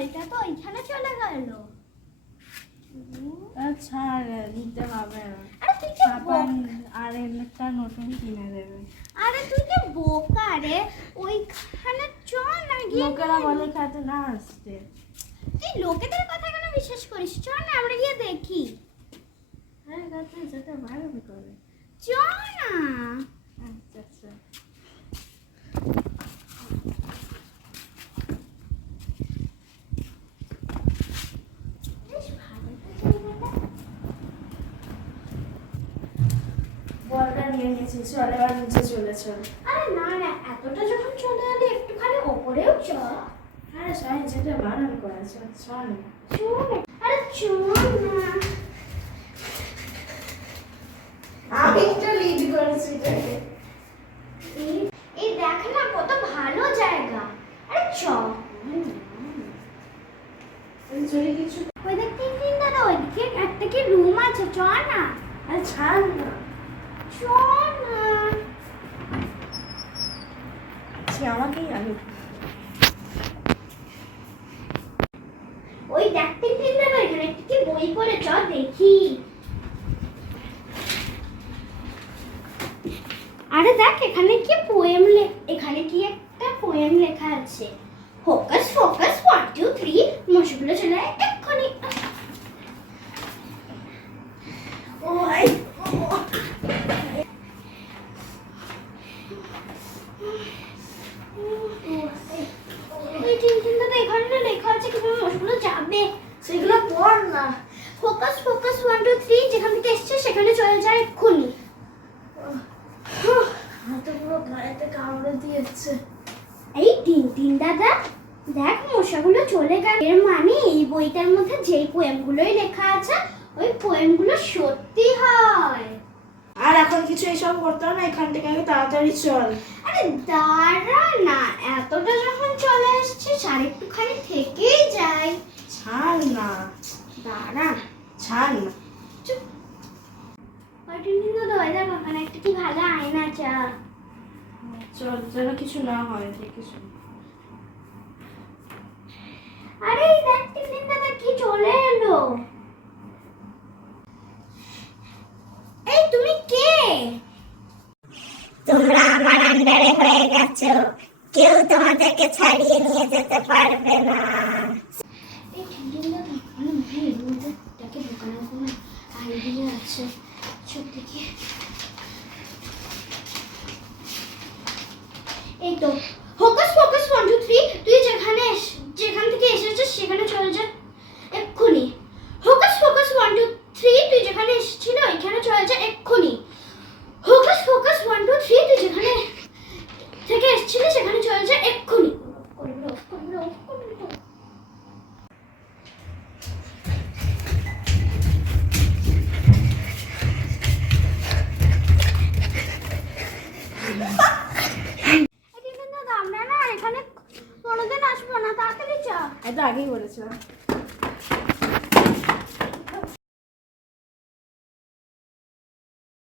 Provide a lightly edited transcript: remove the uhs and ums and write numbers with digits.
জলটা তো ওইখানে চলে গেল। ছাড়, দিতে হবে না। আরে তুই কি আর একটা নতুন কিনে দেবে। আরে তুই কি বোকা রে, ওইখানে চল না গিয়ে। লোকেরা বলে খেতে না আসতে। তুই লোকেদের কথা কেন বিশ্বাস করিস? চল না আমরা গিয়ে দেখি। হ্যাঁ কাছে যেতে পারবে করে। চল না। আচ্ছা আচ্ছা। বলটা নিয়ে নিয়েছি, চল এবার নিচে চলে চল। আরে না না, এতটা যখন চলে এলি একটুখানি ওপরেও চল। আরে সবাই যেতে বারণ করেছে, চল না। চল, আরে চল না। আমি একটু লিড করেছি এটাকে। এই দেখ না কত ভালো জায়গা। আরে চল। চলে কিছু। ওই দেখ তিন দাদা, ওইদিকে একটা কি রুম আছে, চল না। আরে ছাড় না। চল না। সে আমাকেই আগে। ওই দেখ তিন দাদা, এখানে একটা কি বই পড়ে, চল দেখি। আরে দেখ এখানে কি পোয়েম, এখানে কি একটা পোয়েম লেখা আছে। ফোকাস ফোকাস 1 2 3, মশগুলো চলে এক্ষুনি। ও ভাই, ওই তিন দাদা, এখানে না লেখা আছে কিভাবে মশগুলো যাবে। সেগুলো পড় না। ফোকাস ফোকাস 1 2 3, যেখান থেকে এসছে সেখানে চলে যায় এক্ষুনি। হাতে পুরো গায়েতে কামড়ে দিয়েছে। এই তিন দাদা, দেখ মশাগুলো চলে গেল। এর মানে এই বইটার মধ্যে যেই পোয়েমগুলোই লেখা আছে ওই পোয়েমগুলো সত্যি হয়। আর এখন কিছু এসব করতে হবে না, এখান থেকে আগে তাড়াতাড়ি চল। আরে দাঁড়া না, এতটা যখন চলে এসেছিস আর একটুখানি থেকেই যাই। ছাড় না। দাঁড়া, ছাড় না। তিন দাদা, ওই দেখ ওখানে একটা কি ভালো আয়না আছে। চল, যেন কিছু না হয়, দেখে শুন। আরে এই দেখ তিন দাদা কি চলে এলো। এই তুমি কে? তোমরা আমার আন্ডারে হয়ে গেছো, কেউ তোমাদেরকে ছাড়িয়ে নিয়ে যেতে পারবে না। এই তিন দাদা, এই রুমটাকে ঢোকানোর কোনো আইডিয়া আছে? চল দেখি। এই তো ফোকাস ফোকাস 1 2 3, তুই যেখান থেকে এসেছিস সেখানে চলে যা এক্ষুনি। ফোকাস ফোকাস 1 2 3, তুই যেখানে এসেছিল ওইখানে চলে যা এক্ষুনি। ফোকাস ফোকাস 1 2 3, তুই যেখানে থেকে এসেছিলি সেখানে চলে যা এক্ষুনি। দাদা, আমরা না এখানে কোনোদিন আসবো না, তাড়াতাড়ি চল। এটা আগেই বলেছিলাম।